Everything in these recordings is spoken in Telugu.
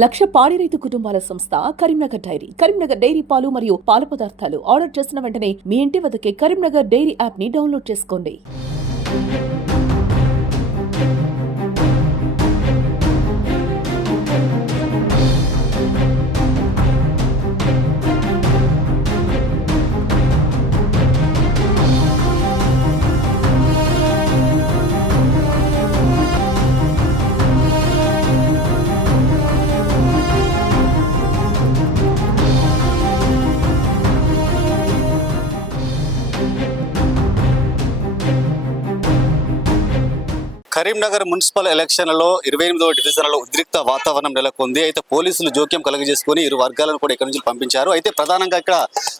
లక్ష పాడి రైతు కుటుంబాల సంస్థ కరీంనగర్ డైరీ. కరీంనగర్ డైరీ పాలు మరియు పాల పదార్థాలు ఆర్డర్ చేసిన వెంటనే మీ ఇంటి వద్దకే కరీంనగర్ డైరీ యాప్ ని డౌన్లోడ్ చేసుకోండి. కరీంనగర్ మున్సిపల్ ఎలక్షన్లలో 28వ డివిజన్లలో ఉద్రిక్త వాతావరణం నెలకొంది. అయితే పోలీసులు జోక్యం కలుగజేసుకుని ఇరు వర్గాలను కూడా ఇక్కడి నుంచి పంపించారు. అయితే ప్రధానంగా ఇక్కడ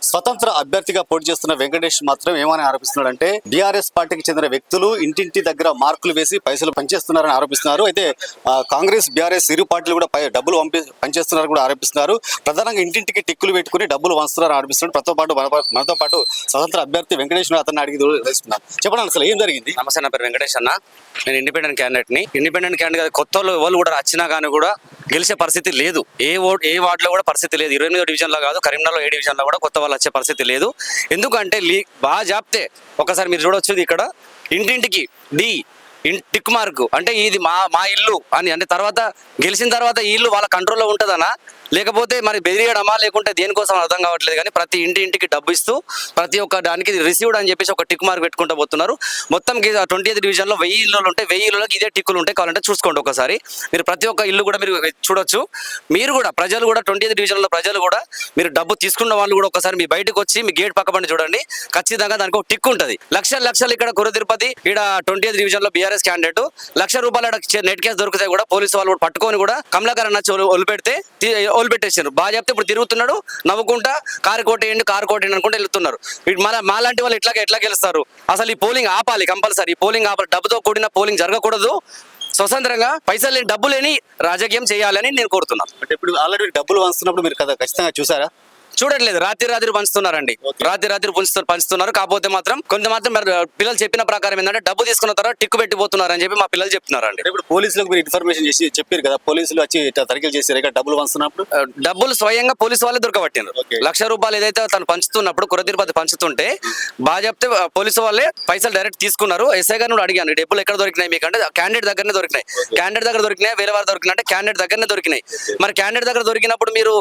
స్వతంత్ర అభ్యర్థిగా పోటీ చేస్తున్న వెంకటేష్ మాత్రం ఏమని ఆరోపిస్తున్నాడంటే బీఆర్ఎస్ పార్టీకి చెందిన వ్యక్తులు ఇంటింటి దగ్గర మార్కులు వేసి పైసలు పనిచేస్తున్నారని ఆరోపిస్తున్నారు. అయితే కాంగ్రెస్ బీఆర్ఎస్ ఇరు పార్టీలు కూడా డబ్బులు పనిచేస్తున్నారు కూడా ఆరోపిస్తున్నారు. ప్రధానంగా ఇంటింటికి టిక్కులు పెట్టుకుని డబ్బులు వంచుతున్నారని ఆరోపిస్తున్నారు. మనతో పాటు స్వతంత్ర అభ్యర్థి వెంకటేష్ అతన్ని అడిగి తెలుస్తున్నారు. చెప్పండి అసలు ఏం జరిగింది? నమస్తే, నా పేరు వెంకటేష్ అన్న. నేను ఇండిపెండెంట్ క్యాండిడేట్ కొత్తలో ఎవరు కూడా వచ్చినా కానీ కూడా గెలిచే పరిస్థితి లేదు. ఏ వార్డులో కూడా పరిస్థితి లేదు. 28వ డివిజన్లో కాదు, కరీంనగర్లో ఏ డివిజన్లో కూడా కొత్త వాళ్ళు వచ్చే పరిస్థితి లేదు. ఎందుకంటే బాగా జాప్తే ఒకసారి మీరు చూడొచ్చు, ఇక్కడ ఇంటింటికి టిక్ మార్క్ అంటే ఇది మా ఇల్లు అని, అంటే తర్వాత గెలిచిన తర్వాత ఈ ఇల్లు వాళ్ళ కంట్రోల్లో ఉంటుందనా లేకపోతే మరి బెదిరియడమా లేకుంటే దేనికోసం అర్థం కావట్లేదు. కానీ ప్రతి ఇంటికి డబ్బు ఇస్తూ ప్రతి ఒక్క దానికి రిసీవ్డ్ అని చెప్పేసి ఒక టిక్ మార్క్ పెట్టుకుంటూ పోతున్నారు. మొత్తం 20th డివిజన్లో 1000 ఇల్లులు ఉంటాయి. 1000 ఇళ్ళకి ఇదే టిక్కులు ఉంటాయి. కావాలంటే చూసుకోండి ఒకసారి. మీరు ప్రతి ఒక్క ఇల్లు కూడా మీరు చూడొచ్చు. మీరు కూడా ప్రజలు కూడా 20th డివిజన్లో ప్రజలు కూడా మీరు డబ్బు తీసుకున్న వాళ్ళు కూడా ఒకసారి మీ బయటకు వచ్చి మీ గేట్ పక్కపండి చూడండి. ఖచ్చితంగా దానికి ఒక టిక్ ఉంటుంది. లక్షలు ఇక్కడ కుర తిరుపతి ఇక్కడ 20th డివిజన్లో బీఆర్ఎస్ క్యాండిడేట్ ₹1,00,000 నెట్ కేసు దొరికితే కూడా పోలీసు వాళ్ళు పట్టుకొని కూడా కమలాకర్ అన్న వదిలిపెట్టేసారు. బాగా చెప్తే ఇప్పుడు తిరుగుతున్నాడు నవ్వుకుంటా కారు కోటేయండి అనుకుంటే వెళ్తున్నారు. మాలాంటి వాళ్ళు ఎట్లా గెలుస్తారు? అసలు ఈ పోలింగ్ ఆపాలి, కంపల్సరీ పోలింగ్ ఆపాలి. డబ్బుతో కూడిన పోలింగ్ జరగకూడదు. స్వతంత్రంగా పైసలు లేని డబ్బు లేని రాజకీయం చేయాలని నేను కోరుతున్నాను. అంటే ఇప్పుడు ఆల్రెడీ డబ్బులు వంచుతున్నప్పుడు మీరు కదా ఖచ్చితంగా చూసారా? చూడట్లేదు, రాత్రి పంచుతున్నారండి. రాత్రి పంచుతున్నారు. కాకపోతే మాత్రం పిల్లలు చెప్పిన ప్రకారం ఏంటంటే డబ్బు తీసుకున్న తర్వాత టిక్కు పెట్టిపోతున్నారు అని చెప్పి మా పిల్లలు చెప్తున్నారండి. ఇప్పుడు పోలీసులకు మీరు ఇన్ఫర్మేషన్ చేసి చెప్పారు కదా, పోలీసులు వచ్చి తనిఖీలు చేశారు ఇక్కడ డబ్బులు పంచుతున్నప్పుడు? డబ్బులు స్వయంగా పోలీసు వాళ్ళే దొరకబట్టినారు. ₹1,00,000 ఏదైతే తను పంచుతున్నప్పుడు కుర తిరుపతి పంచుతుంటే బాగా చెప్తే పోలీసు వాళ్ళే పైసలు డైరెక్ట్ తీసుకున్నారు. ఎస్ఐ గారిని అడిగాను, డబ్బులు ఎక్కడ దొరికినాయి మీకు అంటే క్యాండిడేట్ దగ్గరనే దొరికినాయి. క్యాండిడేట్ దగ్గర దొరికినాయి, వేరే వారు దొరికినాయి అంటే క్యాండిడేట్ దగ్గరనే దొరికినాయి. మరి క్యాండిడేట్ దగ్గర దొరికినప్పుడు మీరు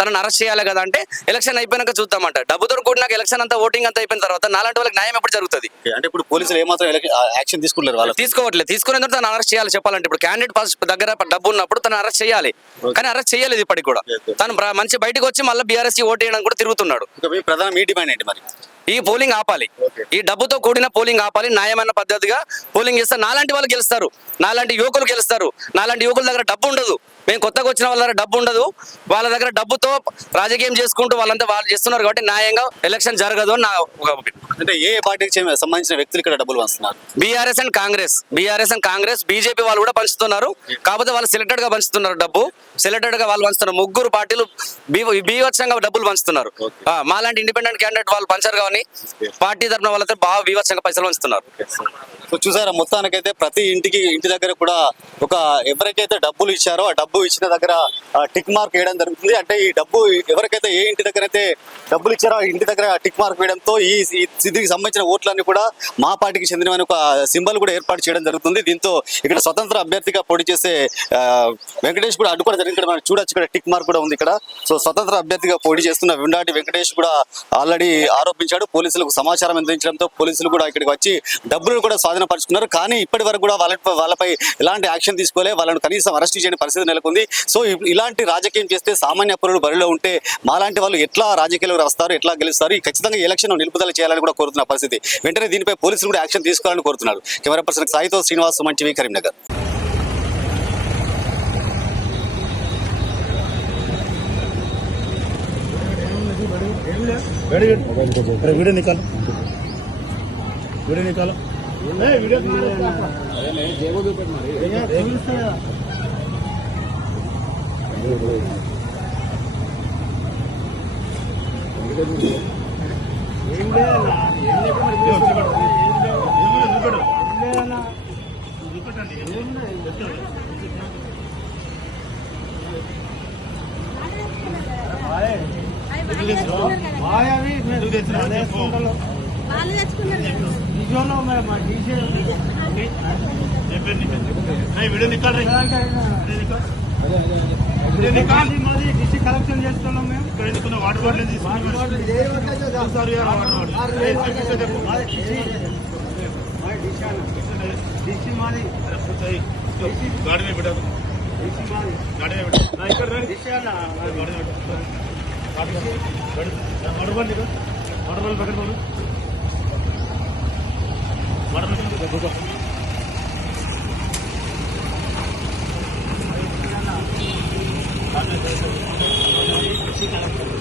తనను అరెస్ట్ చేయాలి కదా అంటే ఎలక్షన్ అయిపోయినాక చూద్దామంట. డబ్బుతో కూడినాక ఎలక్షన్ అంతా ఓటింగ్ అంతా అయిపోయిన తర్వాత నాలాంటి వాళ్ళకి న్యాయం ఎప్పుడు జరుగుతుంది? అంటే ఇప్పుడు పోలీసులు ఏమాత్రం యాక్షన్ తీసుకుంటారు? వాళ్ళు తీసుకునే తర్వాత తను అరెస్ట్ చేయాలి. చెప్పాలంటే ఇప్పుడు క్యాండిడేట్ దగ్గర డబ్బు ఉన్నప్పుడు తను అరెస్ట్ చేయాలి. కానీ అరెస్ట్ చేయలేదు ఇప్పటికి కూడా. తను మంచి బయటకు వచ్చి మళ్ళీ బీఆర్ఎస్ ఓటు వేయడానికి కూడా తిరుగుతున్నాడు. ప్రధాన మీ డిమాండ్ ఏంటి మరి? ఈ పోలింగ్ ఆపాలి, ఈ డబ్బుతో కూడిన పోలింగ్ ఆపాలి. న్యాయమైన పద్ధతిగా పోలింగ్ చేస్తే నాలాంటి వాళ్ళు గెలుస్తారు, నాలాంటి యువకులు గెలుస్తారు. నాలాంటి యువకుల దగ్గర డబ్బు ఉండదు. మేము కొత్తగా వచ్చిన వాళ్ళ దగ్గర డబ్బు ఉండదు. వాళ్ళ దగ్గర డబ్బుతో రాజకీయం చేసుకుంటూ వాళ్ళు చేస్తున్నారు కాబట్టి న్యాయంగా ఎలక్షన్ జరగదు అని నా ఒక ఒపీనియన్. అంటే ఏ పార్టీకి సంబంధించిన వ్యక్తులు ఇక్కడ డబ్బులు పంచుతున్నారు? బీఆర్ఎస్ అండ్ కాంగ్రెస్ బీజేపీ వాళ్ళు కూడా పంచుతున్నారు. కాకపోతే వాళ్ళు సెలెక్టెడ్ గా పంచుతున్నారు. డబ్బు సెలెక్టెడ్ గా వాళ్ళు పంచుతున్నారు. 3 పార్టీలు బీభత్సంగా డబ్బులు పంచుతున్నారు. మాలాంటి ఇండిపెండెంట్ క్యాండిడేట్ వాళ్ళు పంచారు కానీ పార్టీ తరఫున వాళ్ళతో బాగా బీభత్సంగా పైసలు పంచుతున్నారు. చూసారా, మొత్తానికైతే ప్రతి ఇంటి దగ్గర కూడా ఎవరికైతే డబ్బులు ఇచ్చారో ఆ డబ్బు ఇచ్చిన దగ్గర టిక్ మార్క్ వేయడం జరుగుతుంది. అంటే ఈ డబ్బు ఎవరికైతే ఏ ఇంటి దగ్గర అయితే డబ్బులు ఇచ్చారో ఆ ఇంటి దగ్గర టిక్ మార్క్ వేయడంతో దీనికి సంబంధించిన ఓట్లన్నీ కూడా మా పార్టీకి చెందినవని ఒక సింబల్ కూడా ఏర్పాటు చేయడం జరుగుతుంది. దీంతో ఇక్కడ స్వతంత్ర అభ్యర్థిగా పోటీ చేసే వెంకటేష్ కూడా అడ్డుకోవడం జరిగింది. ఇక్కడ మనం చూడొచ్చు, ఇక్కడ టిక్ మార్క్ కూడా ఉంది ఇక్కడ. సో స్వతంత్ర అభ్యర్థిగా పోటీ చేస్తున్న విండాటి వెంకటేష్ కూడా ఆల్రెడీ ఆరోపించాడు. పోలీసులకు సమాచారం అందించడంతో పోలీసులు కూడా ఇక్కడికి వచ్చి డబ్బులు కూడా స్వాధీనపరుచుకున్నారు. కానీ ఇప్పటి వరకు కూడా వాళ్ళపై ఎలాంటి యాక్షన్ తీసుకోలే, వాళ్ళను కనీసం అరెస్ట్ చేయని పరిస్థితి నెలకొంది. సో ఇలాంటి రాజకీయం చేస్తే సామాన్య పౌరులు బరిలో ఉంటే మాలాంటి వాళ్ళు ఎట్లా రాజకీయాలు వస్తారు, ఎట్లా గెలుస్తారు? ఖచ్చితంగా ఎలక్షన్ నిలుపుదల చేయాలని కూడా కోరుతున్న పరిస్థితి. వెంటనే దీనిపై పోలీసులు కూడా యాక్షన్ తీసుకోవాలని కోరుతున్నారు. కెమెరా పర్సన్ సాయితో శ్రీనివాస్, సుమన్ టీవీ, కరీంనగర్. वीडियो निकालो वीडियो వాళ్ళు తెచ్చుకున్నారు వీడియో నికాల్ డిసి కలెక్షన్ చేస్తున్నాం మేము ఇక్కడ ఎందుకున్న వాటర్ బాటిల్ తీసుకున్నాం गाड़ी में बैठा गाड़ी में बैठा इधर गाड़ी में बैठा वाटर बॉल पकड़ बोलो वाटर बॉल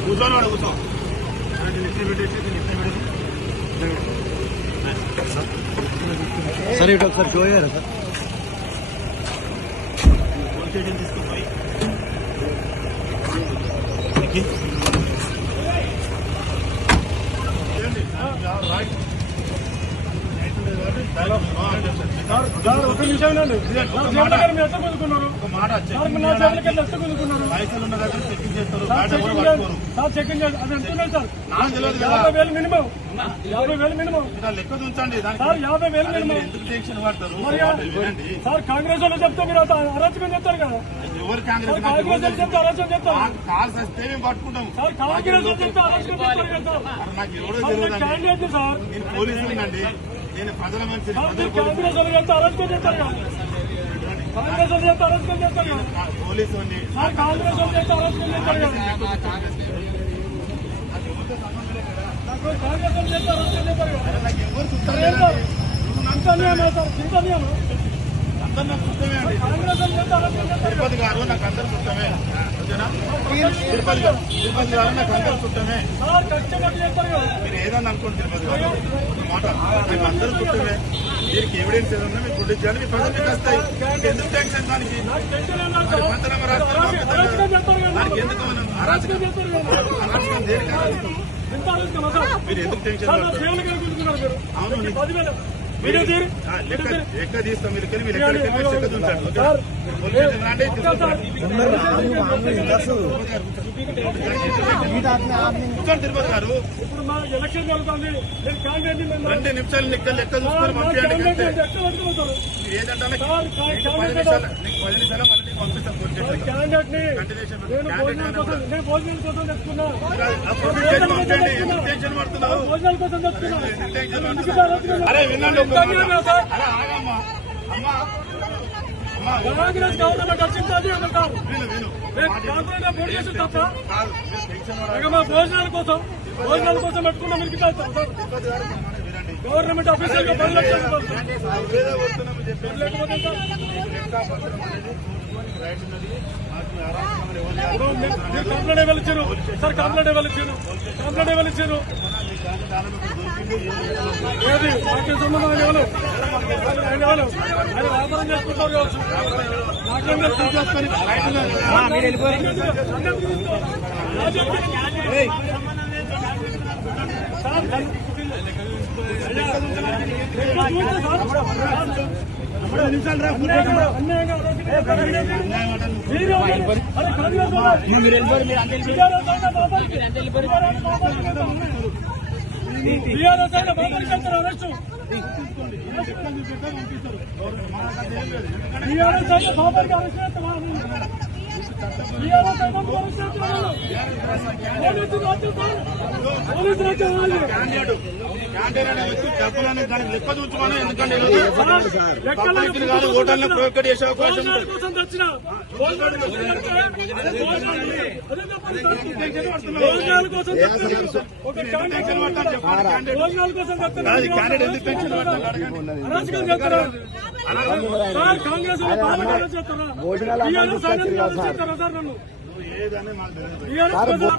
కూర్చోని వాడు కూర్చో నిత్య పెట్టేసి సరే ఇటు ఒకసారి షో అయ్యారా సార్ స్టేషన్ తీసుకుపోయి ఒక నిమిషం మాట లైసెన్స్ ఉన్న దగ్గర చెకింగ్ చేస్తారు లెక్క ఉంచండి ఎందుకు టెన్షన్ పడతారు కాంగ్రెస్ వాళ్ళు చెప్తే మీరు అరాచకం చెప్తారు కదా ఎవరు కాంగ్రెస్ చెప్తే అరాచకం చెప్తారు కాల్స్ వస్తే మేము పట్టుకుంటాం సార్ కాంగ్రెస్ చెప్తే అరాచకం చెప్తారు కదా నాకు ఎవరో క్యాండిడేట్ తెలియదు సార్ నేను పోలీసునండి నేను ప్రజల మనిషి కాంగ్రెస్ వాళ్ళు చెప్తే అరాచకం చెప్తారు కదా కాంగ్రెస్ వాళ్ళు చెప్తే అరాచకం చెప్తారు కదా పోలీసు అండి సార్ కాంగ్రెస్ వాళ్ళు చెప్తే అరాచకం చెప్తారు కదా కాంగ్రెస్ వాళ్ళు చెప్తే అరాచకం చెప్తారు కదా నాకు ఎవరు ఇంత నియమా సార్ ఇంత నియమా అందరు నాకు సుత్తమే అండి కాంగ్రెస్ వాళ్ళు చెప్తే అరాచకం చెప్తారు తిరుపతి గారు నాకు అందరు సుత్తమే ఓకేనా తిరుపతి గారు నాకు అందరు సుత్తమే సార్ కష్టపడి చెప్తారు కదా మీరు ఏదన్నా అనుకోండి తిరుపతి గారు ఒక మాట మీకు అందరూ సుత్తమే దీనికి ఎవిడెన్స్ ఏదన్నా మీకు ప్రొడ్యూస్ చేయాలి మీ ప్రజలు మీకు వస్తాయి ఎందుకు టెన్షన్ దానికి పంచనామా అరాచకం చెప్తారు కదా దానికి ఎందుకు మనం అరాచకం దేనికి అరాచకం ఎంత అరాచకమా సార్ మీరు ఎందుకు టెన్షన్ సార్ నా సేవలు కలుగుతున్నారు మీరు అవును 10,000 వీడియో తీరు లెక్క తీస్తాం మీరు కానీ మీరు ఎక్కడ లెక్క చూంటారు తిరుపతి గారు ఇప్పుడు మా ఎలక్షన్ జరుగుతుంది నేను క్యాండిడేట్ 2 నిమిషాలు లెక్క చూసుకొని పంపించండి ఏదంటే 10 నిమిషాలు మళ్ళీ పంపిస్తాం క్యాండిడేట్ ని నేను భోజనాల కోసం తెచ్చుకున్నా టెన్షన్ పడుతున్నావు భోజనాల కోసం తెచ్చుకున్నా అరే వినండి అరే ఆగమ్మా అమ్మా కాంగ్రెస్ గవర్నమెంట్ వచ్చింది సార్ విను కాంగ్రెస్ పోటీ చేసి తప్ప కాదు టెన్షన్ మా భోజనాల కోసం పెట్టుకున్నా మీకు గవర్నమెంట్ ఆఫీసర్ 10 లక్షలు కంప్లైంట్ ఇవ్వలిచ్చారు సార్ కంప్లైంట్ ఇవ్వలిచ్చారు ఏది నాకేం సంబంధం ఆయన ఎవరు ఆయన వ్యాపారం చేసుకుంటారు కావచ్చు నాకేం చేసుకొని డబ్బులని దానికి లెక్క చూసుకోవాలి ఎందుకంటే ఓటర్లను ప్రొవైడ్ చేసే అవకాశం క్యాండిడేట్ ఎందుకు టెన్షన్ కాంగ్రెస్ ఏదనే మాకు మాట్లాడుతున్నా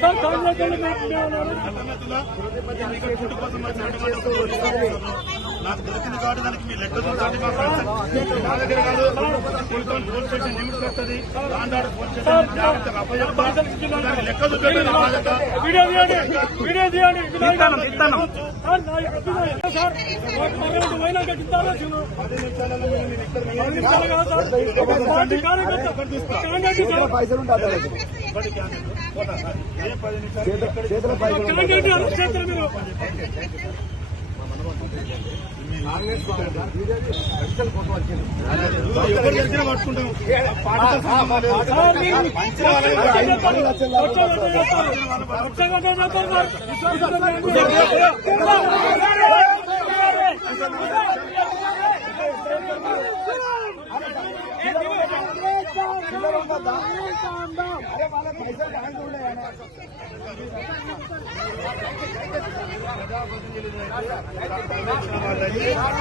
సార్ కాంగ్రెస్ వాళ్ళు మేము అర్థమవుతుందా? ఇక్కడ ఫుడ్ కోసం వచ్చినటువంటి నాకు దొరికింది కాబట్టి దానికి మీ లెక్క చూడండి. మా ఫ్రెండ్స్ నా దగ్గర కాదు, పోలీస్ స్టేషన్ లిమిట్స్ వస్తుంది, ఆండాడు పోలీస్ స్టేషన్ జాగ్రత్తగా అప్పచెప్తా, దానికి లెక్క చూడండి. నా బాధ్యత. వీడియో తీయండి, వీడియో తీయండి. సార్ సార్ మాకు పోయినాక గిట్టాలి 10 నిమిషాలలో మీరు ఇక్కడ నిమిషాలు కాదు సార్. పార్టీ కార్యకర్త క్యాండిడేట్ సార్. పైసలు ఉంటారు ఏ 10 నిమిషాలు క్యాండిడేట్ అరెస్ట్ చేస్తారు మీరు. ఎవరు దగ్గర పట్టుకుంటాం. సార్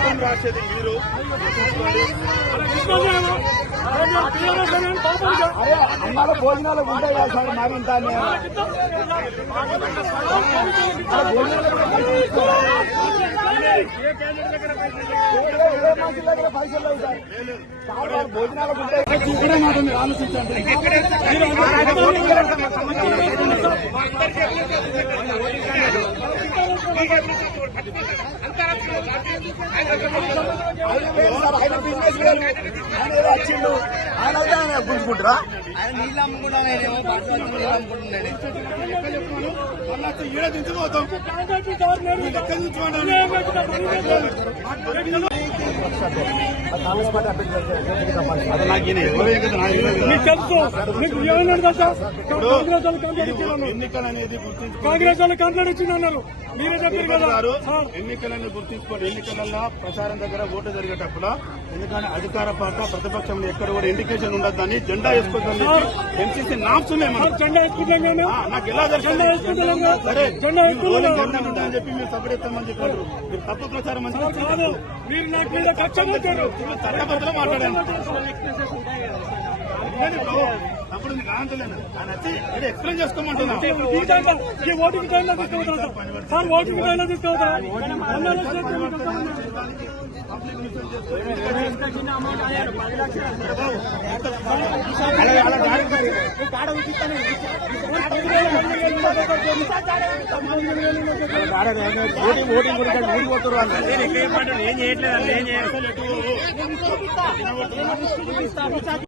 మీరు రాసేది మీరు అన్నాల భోజనాలు ఉంటాయి కదా సార్ మరింత పైసలు అవుతాయి భోజనాలకు ఉంటాయి. ఇక్కడే మాట మీరు ఆలోచించండి. ఆయన బిజినెస్ ఆయన ఏదో వచ్చిండు, ఆయన అయితే ఆయన గుంజుకుంటారా? ఆయన నీళ్ళు అమ్ముకుంటాను, ఆయన ఏమో నీళ్ళు అమ్ముకుంటున్నాడు. ఈడ దించుకోతాం లెక్క దించుకోండి. కాంగ్రెస్ పార్టీ అభ్యర్థి అది నాకు మీకు తెలుసు, మీకు ఏమన్నాడు తెలుసా? కాంగ్రెస్ వాళ్ళు కంప్లైంట్ ఇచ్చినాను, ఎన్నికలు అనేది గుర్తించుకోండి. కాంగ్రెస్ వాళ్ళు కంప్లైంట్ ఇచ్చినారు. మీరే చెప్పారు కదా సార్. ఎన్నికలను గుర్తించుకోండి. ఎన్నికలలో ప్రచారం దగ్గర ఓటు జరిగేటప్పుడు ఎందుకంటే అధికార పార్టీ ప్రతిపక్షంలో ఎక్కడ కూడా ఇండికేషన్ ఉండద్దని జెండా వేసుకోవద్దని ఎన్సీసీ నామ్స్ ఉన్నాయి మనం. జెండా వేసుకుంటాం మేము. నాకు ఎలా జెండా వేసుకుంటాం మేము. సరే జెండా వేసుకుంటాం అని చెప్పి మీరు సపడేస్తామని చెప్పారు. మీరు తప్పు ప్రచారం అని చెప్పి కాదు. మీరు నాకు మీద కక్ష పెట్టారు. చట్టబద్ధలో మాట్లాడాను. అప్పుడు మీకు ఆందోళన ఆయన వచ్చి ఎక్స్ప్లెయిన్ చేసుకోమంటున్నా. ఈ ఓటింగ్ టైంలో తీసుకుపోతారా సార్? ఓటింగ్ టైంలో తీసుకుపోతారా? ఓటింగ్ గురించి ఊడిపోతారు అంటే ఏం చేయట్లేదు. ఏం చేయాలి?